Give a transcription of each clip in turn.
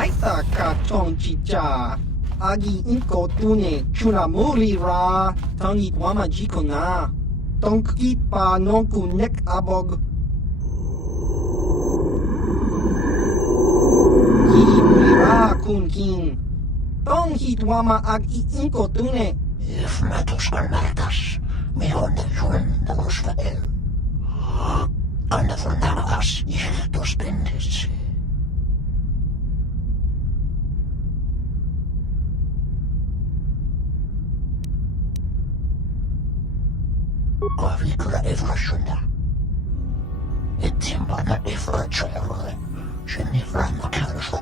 Aita kachong chicha agi inko tune chuna mulira tangi wama jiko na tongkit pa nonku nek abog ki mulira kun kin tong hit wama agi inko tune if matos kalmartas mejor de juan de los fael anda fornagas y dos pendes. Avikra evrashunda. Etimbana evrachore. Shenifrana karsha.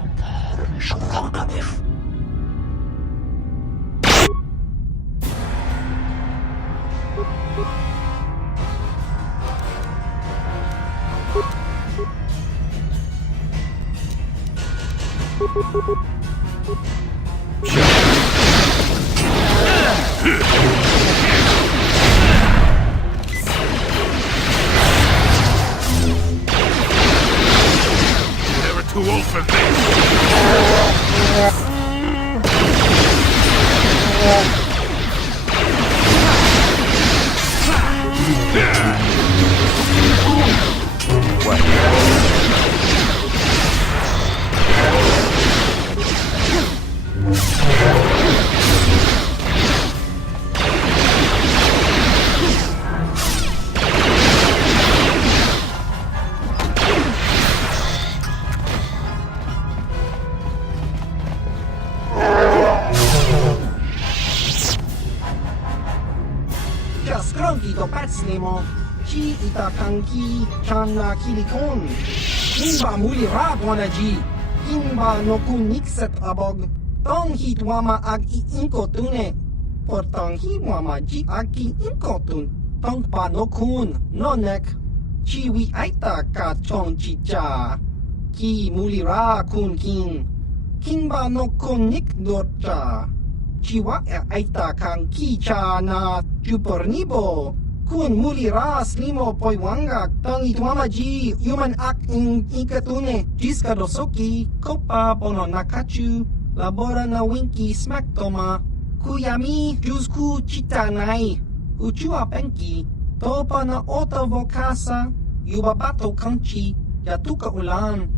And shalaka if. Never too old for this. Skronki do pecnemo, ci itakanki channa kilikon. Kimba muli rabwanaji, kimba no kun nikset abog. Tong hit wama ag I inko tune. Por tong hi wama ji aki inko tun. Tong pa no kun, no nek. Chi wi aita ka chong chicha. Ki muli ra kun kin. Kimba no kun nik dorcha. Chiwa aita kang kicha na chupornibo. Kun muli ras limo poiwanga tang ituamaji human ak in ikatune jiska dosoki kopa bono nakachu labora na winki smack toma kuyami jusku chitanai uchua penki topa na ota vokasa yubabato kanchi yatuka ulan.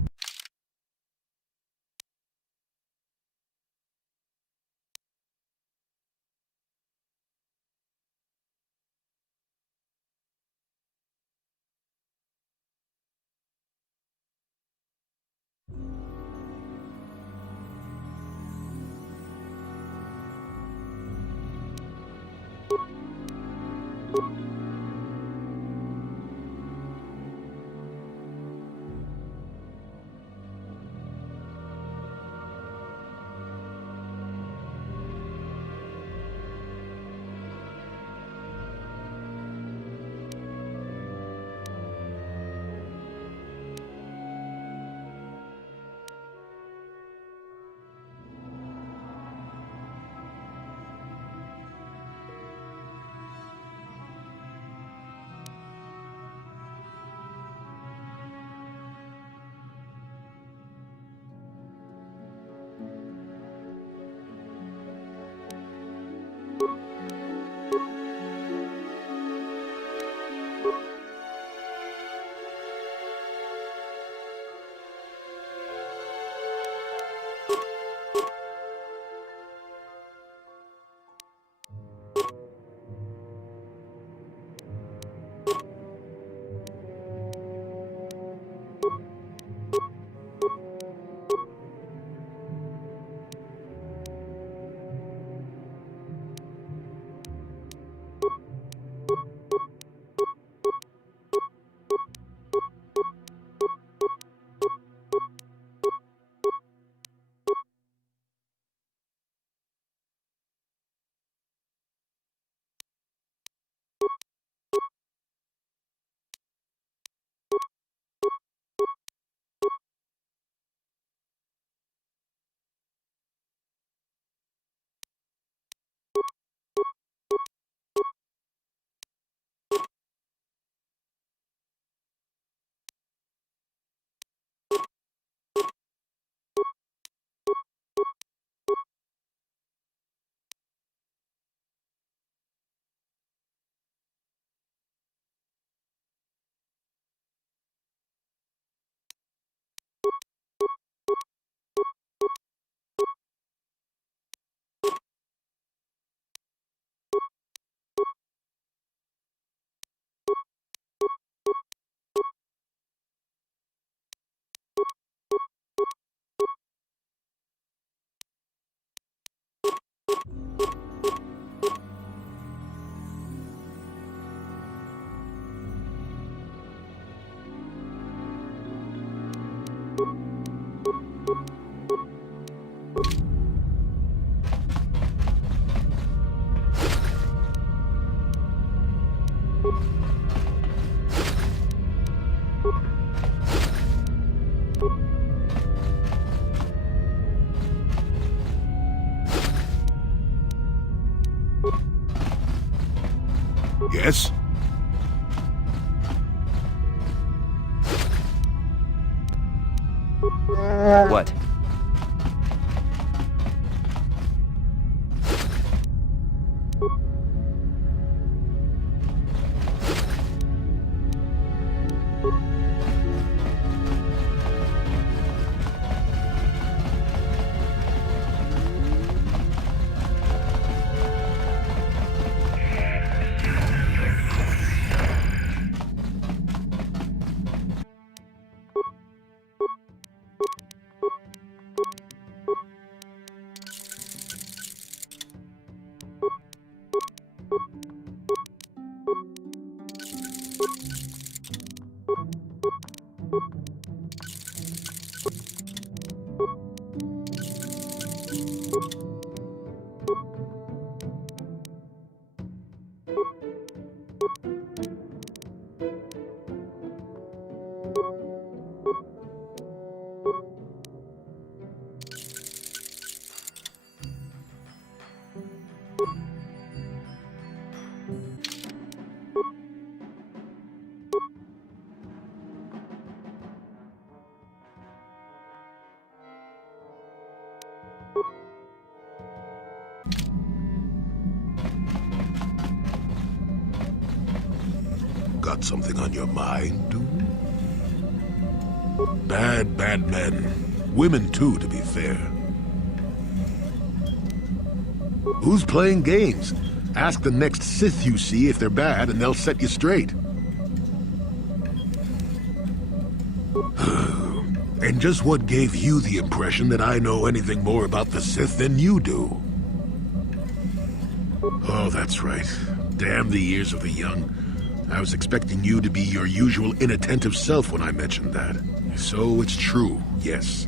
Yes? What? Got something on your mind, dude? Bad men. Women too, to be fair. Who's playing games? Ask the next Sith you see if they're bad, and they'll set you straight. And just what gave you the impression that I know anything more about the Sith than you do? Oh, that's right. Damn the years of the young. I was expecting you to be your usual inattentive self when I mentioned that. So it's true, yes.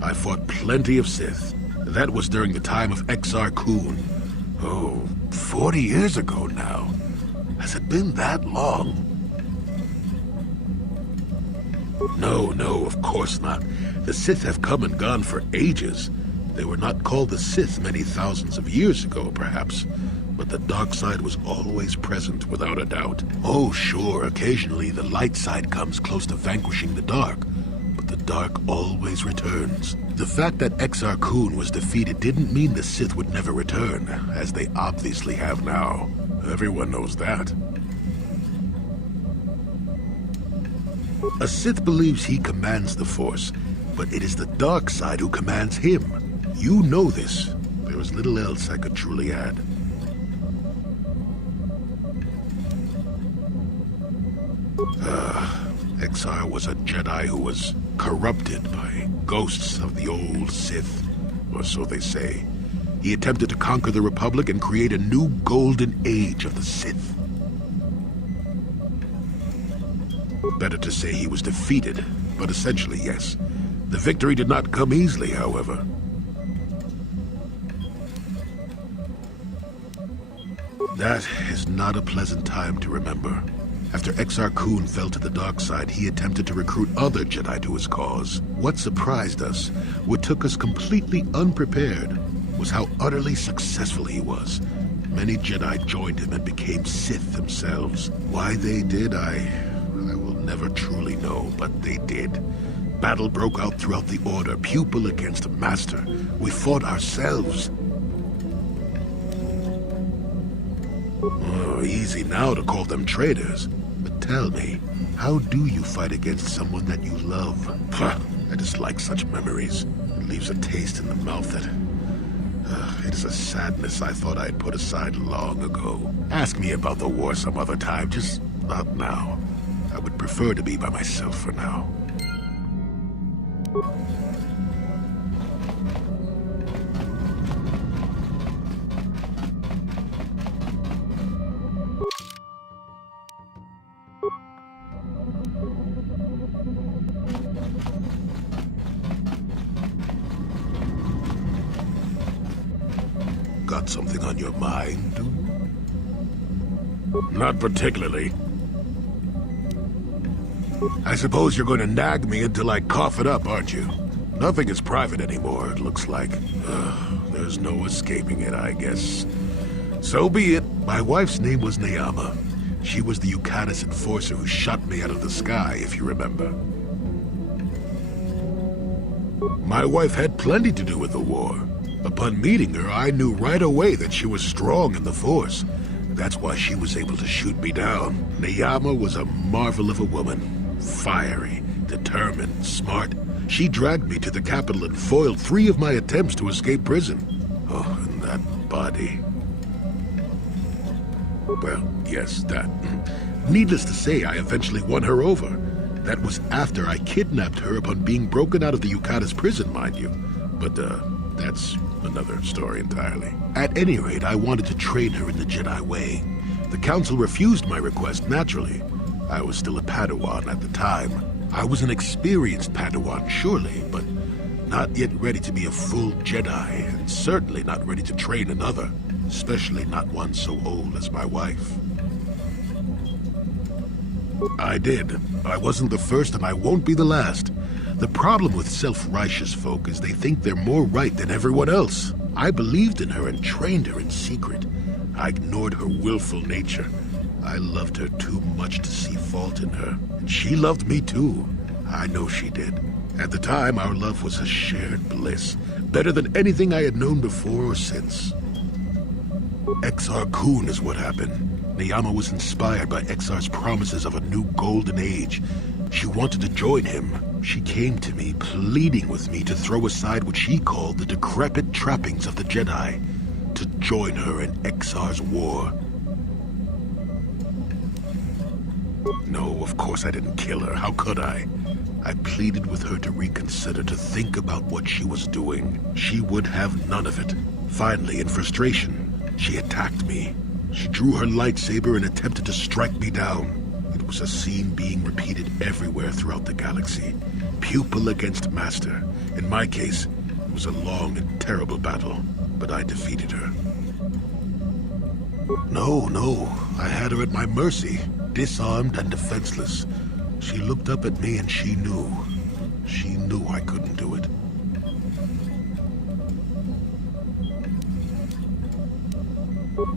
I fought plenty of Sith. That was during the time of Exar Kun. Oh, 40 years ago now. Has it been that long? No, of course not. The Sith have come and gone for ages. They were not called the Sith many thousands of years ago, perhaps. But the dark side was always present, without a doubt. Oh, sure, occasionally the light side comes close to vanquishing the dark. But the dark always returns. The fact that Exar Kun was defeated didn't mean the Sith would never return, as they obviously have now. Everyone knows that. A Sith believes he commands the Force, but it is the dark side who commands him. You know this. There is little else I could truly add. Exar was a Jedi who was corrupted by ghosts of the old Sith, or so they say. He attempted to conquer the Republic and create a new golden age of the Sith. Better to say he was defeated, but essentially, yes. The victory did not come easily, however. That is not a pleasant time to remember. After Exar Kun fell to the dark side, he attempted to recruit other Jedi to his cause. What surprised us, what took us completely unprepared, was how utterly successful he was. Many Jedi joined him and became Sith themselves. Why they did, I will never truly know, but they did. Battle broke out throughout the Order, pupil against master. We fought ourselves. Oh, easy now to call them traitors. But tell me, how do you fight against someone that you love? I dislike such memories. It leaves a taste in the mouth that... it is a sadness I thought I had put aside long ago. Ask me about the war some other time, just not now. I would prefer to be by myself for now. Got something on your mind, dude? Not particularly. I suppose you're going to nag me until I cough it up, aren't you? Nothing is private anymore, it looks like. There's no escaping it, I guess. So be it. My wife's name was Neyama. She was the Yukatis enforcer who shot me out of the sky, if you remember. My wife had plenty to do with the war. Upon meeting her, I knew right away that she was strong in the Force. That's why she was able to shoot me down. Neyama was a marvel of a woman. Fiery, determined, smart. She dragged me to the capital and foiled 3 of my attempts to escape prison. Oh, and that body. Well, yes, that. Needless to say, I eventually won her over. That was after I kidnapped her upon being broken out of the Yukatas prison, mind you. But, that's another story entirely. At any rate, I wanted to train her in the Jedi way. The Council refused my request, naturally. I was still a Padawan at the time. I was an experienced Padawan, surely, but not yet ready to be a full Jedi, and certainly not ready to train another, especially not one so old as my wife. I did. I wasn't the first, and I won't be the last. The problem with self-righteous folk is they think they're more right than everyone else. I believed in her and trained her in secret. I ignored her willful nature. I loved her too much to see fault in her. And she loved me too. I know she did. At the time, our love was a shared bliss. Better than anything I had known before or since. Exar Kun is what happened. Neyama was inspired by Exar's promises of a new golden age. She wanted to join him. She came to me, pleading with me to throw aside what she called the decrepit trappings of the Jedi, to join her in Exar's war. No, of course I didn't kill her. How could I? I pleaded with her to reconsider, to think about what she was doing. She would have none of it. Finally, in frustration, she attacked me. She drew her lightsaber and attempted to strike me down. It was a scene being repeated everywhere throughout the galaxy. Pupil against master. In my case, it was a long and terrible battle, but I defeated her. No, I had her at my mercy, disarmed and defenseless. She looked up at me and she knew I couldn't do it.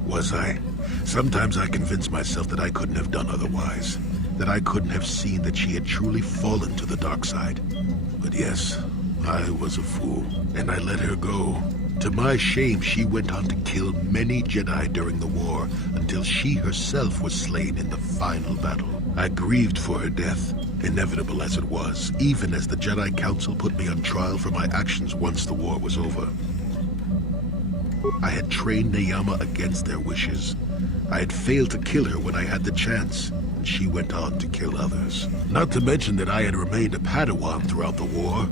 Was I? Sometimes I convince myself that I couldn't have done otherwise. That I couldn't have seen that she had truly fallen to the dark side. But yes, I was a fool, and I let her go. To my shame, she went on to kill many Jedi during the war, until she herself was slain in the final battle. I grieved for her death, inevitable as it was, even as the Jedi Council put me on trial for my actions once the war was over. I had trained Neyama against their wishes. I had failed to kill her when I had the chance, and she went on to kill others. Not to mention that I had remained a Padawan throughout the war.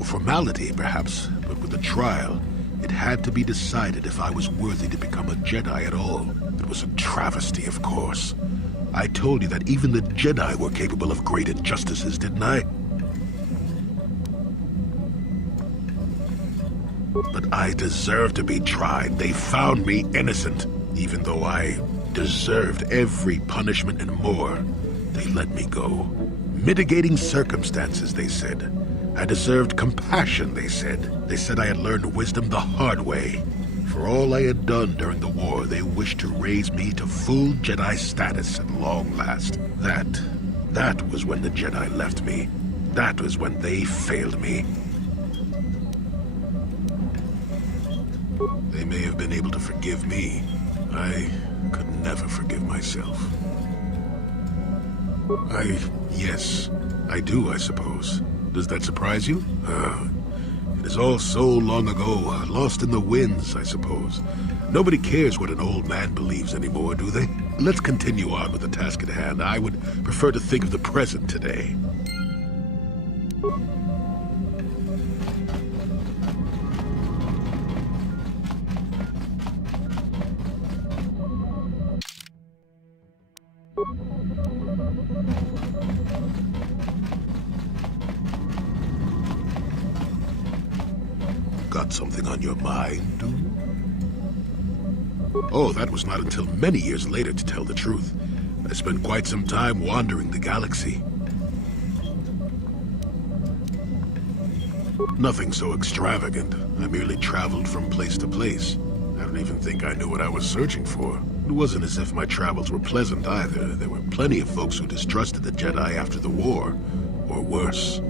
A formality, perhaps, but with a trial, it had to be decided if I was worthy to become a Jedi at all. It was a travesty, of course. I told you that even the Jedi were capable of great injustices, didn't I? But I deserved to be tried. They found me innocent. Even though I deserved every punishment and more, they let me go. Mitigating circumstances, they said. I deserved compassion, they said. They said I had learned wisdom the hard way. For all I had done during the war, they wished to raise me to full Jedi status at long last. That was when the Jedi left me. That was when they failed me. They may have been able to forgive me. I could never forgive myself. Yes, I do, I suppose. Does that surprise you? It is all so long ago, lost in the winds, I suppose. Nobody cares what an old man believes anymore, do they? Let's continue on with the task at hand. I would prefer to think of the present today. Got something on your mind, do you? Oh, that was not until many years later, to tell the truth. I spent quite some time wandering the galaxy. Nothing so extravagant. I merely traveled from place to place. I don't even think I knew what I was searching for. It wasn't as if my travels were pleasant either. There were plenty of folks who distrusted the Jedi after the war, or worse.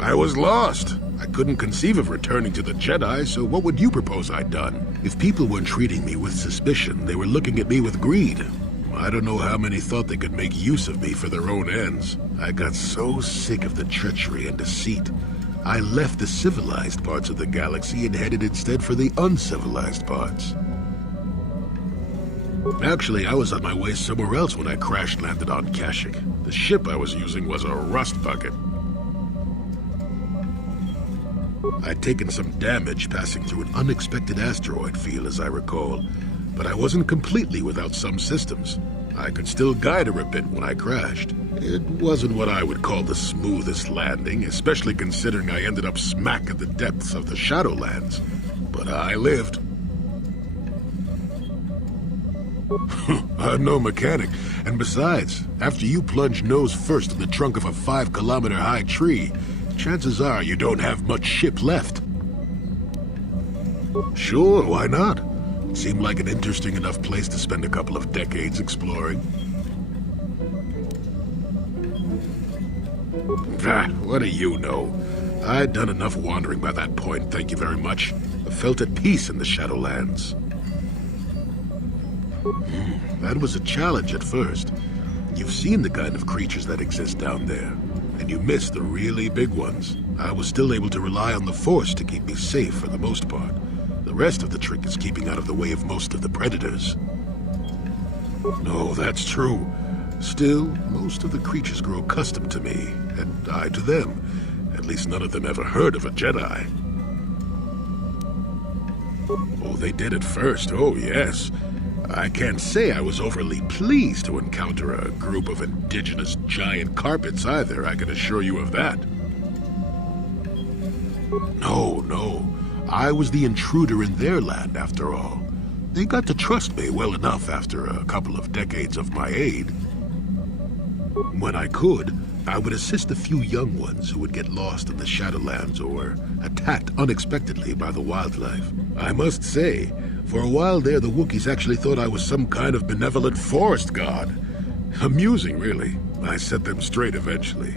I was lost. I couldn't conceive of returning to the Jedi, so what would you propose I'd done? If people weren't treating me with suspicion, they were looking at me with greed. I don't know how many thought they could make use of me for their own ends. I got so sick of the treachery and deceit. I left the civilized parts of the galaxy and headed instead for the uncivilized parts. Actually, I was on my way somewhere else when I crash-landed on Kashyyyk. The ship I was using was a rust bucket. I'd taken some damage passing through an unexpected asteroid field, as I recall, but I wasn't completely without some systems. I could still guide her a bit when I crashed. It wasn't what I would call the smoothest landing, especially considering I ended up smack at the depths of the Shadowlands. But I lived. I'm no mechanic, and besides, after you plunge nose first in the trunk of a 5-kilometer-high tree, chances are you don't have much ship left. Sure, why not? It seemed like an interesting enough place to spend a couple of decades exploring. What do you know? I'd done enough wandering by that point, thank you very much. I felt at peace in the Shadowlands. That was a challenge at first. You've seen the kind of creatures that exist down there, and you missed the really big ones. I was still able to rely on the Force to keep me safe for the most part. The rest of the trick is keeping out of the way of most of the predators. No, that's true. Still, most of the creatures grow accustomed to me, and I to them. At least none of them ever heard of a Jedi. Oh, they did at first, oh yes. I can't say I was overly pleased to encounter a group of indigenous giant carpets either, I can assure you of that. No. I was the intruder in their land, after all. They got to trust me well enough after a couple of decades of my aid. When I could, I would assist a few young ones who would get lost in the Shadowlands or attacked unexpectedly by the wildlife. I must say, for a while there, the Wookiees actually thought I was some kind of benevolent forest god. Amusing, really. I set them straight eventually.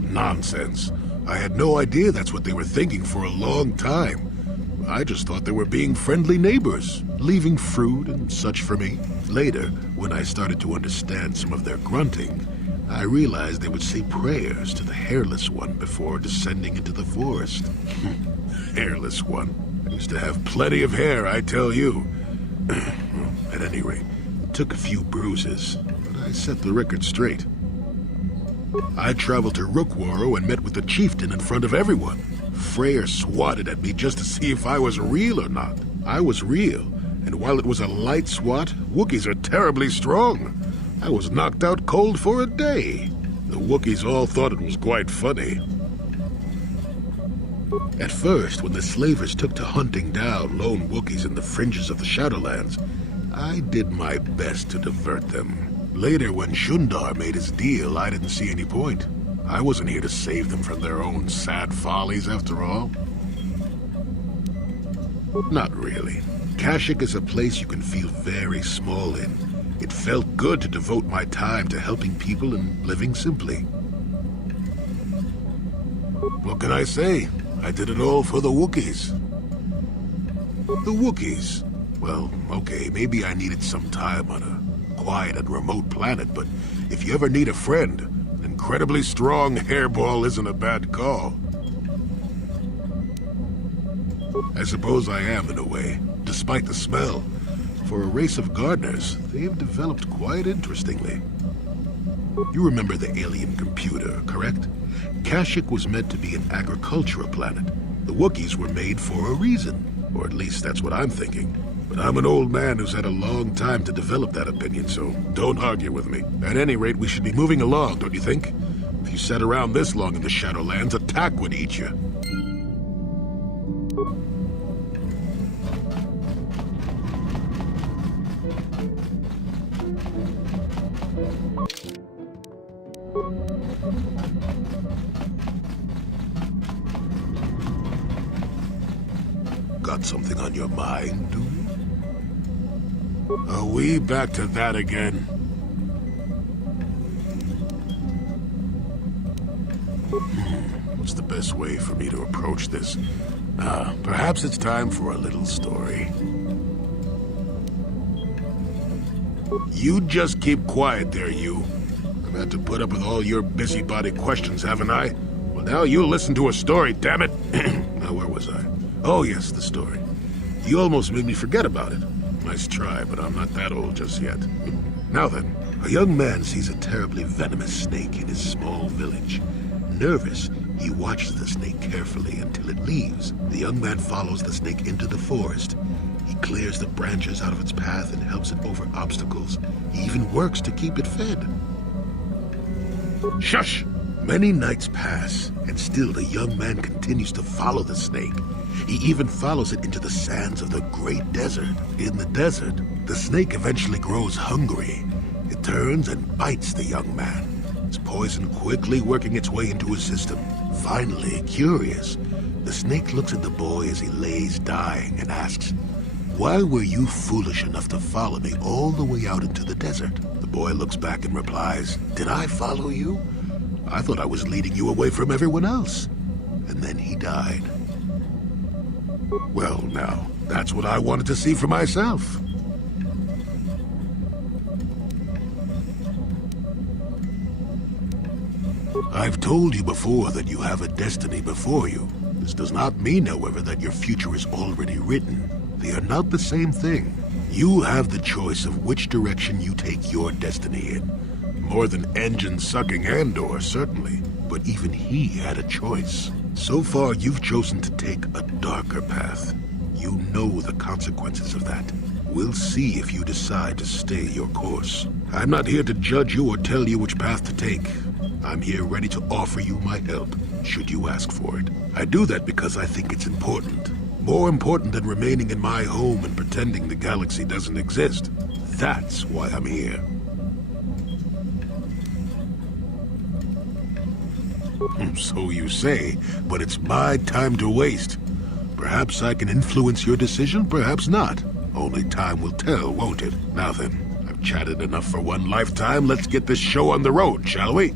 Nonsense. I had no idea that's what they were thinking for a long time. I just thought they were being friendly neighbors, leaving fruit and such for me. Later, when I started to understand some of their grunting, I realized they would say prayers to the Hairless One before descending into the forest. Hairless One. I used to have plenty of hair, I tell you. At any rate, it took a few bruises, but I set the record straight. I traveled to Rookwaro and met with the chieftain in front of everyone. Freyr swatted at me just to see if I was real or not. I was real, and while it was a light swat, Wookiees are terribly strong. I was knocked out cold for a day. The Wookiees all thought it was quite funny. At first, when the slavers took to hunting down lone Wookiees in the fringes of the Shadowlands, I did my best to divert them. Later, when Shundar made his deal, I didn't see any point. I wasn't here to save them from their own sad follies, after all. Not really. Kashyyyk is a place you can feel very small in. It felt good to devote my time to helping people and living simply. What can I say? I did it all for the Wookiees. The Wookiees? Well, okay, maybe I needed some time on a quiet and remote planet, but if you ever need a friend, an incredibly strong hairball isn't a bad call. I suppose I am, in a way, despite the smell. For a race of gardeners, they've developed quite interestingly. You remember the alien computer, correct? Kashyyyk was meant to be an agricultural planet. The Wookiees were made for a reason, or at least that's what I'm thinking. But I'm an old man who's had a long time to develop that opinion, so don't argue with me. At any rate, we should be moving along, don't you think? If you sat around this long in the Shadowlands, attack would eat you. Got something on your mind, do you? Are we back to that again? What's the best way for me to approach this? Perhaps it's time for a little story. You just keep quiet there, you. I've had to put up with all your busybody questions, haven't I? Well, now you listen to a story, damn it. Now, where was I? Oh, yes, the story. You almost made me forget about it. Nice try, but I'm not that old just yet. Now then, a young man sees a terribly venomous snake in his small village. Nervous, he watches the snake carefully until it leaves. The young man follows the snake into the forest. He clears the branches out of its path and helps it over obstacles. He even works to keep it fed. Shush! Many nights pass, and still the young man continues to follow the snake. He even follows it into the sands of the great desert. In the desert, the snake eventually grows hungry. It turns and bites the young man, its poison quickly working its way into his system. Finally, curious, the snake looks at the boy as he lays dying and asks, "Why were you foolish enough to follow me all the way out into the desert?" The boy looks back and replies, "Did I follow you? I thought I was leading you away from everyone else." And then he died. Well, now, that's what I wanted to see for myself. I've told you before that you have a destiny before you. This does not mean, however, that your future is already written. They are not the same thing. You have the choice of which direction you take your destiny in. More than engine-sucking Andor, certainly. But even he had a choice. So far, you've chosen to take a darker path. You know the consequences of that. We'll see if you decide to stay your course. I'm not here to judge you or tell you which path to take. I'm here ready to offer you my help, should you ask for it. I do that because I think it's important. More important than remaining in my home and pretending the galaxy doesn't exist. That's why I'm here. So you say, but it's my time to waste. Perhaps I can influence your decision, perhaps not. Only time will tell, won't it? Now then, I've chatted enough for one lifetime. Let's get this show on the road, shall we?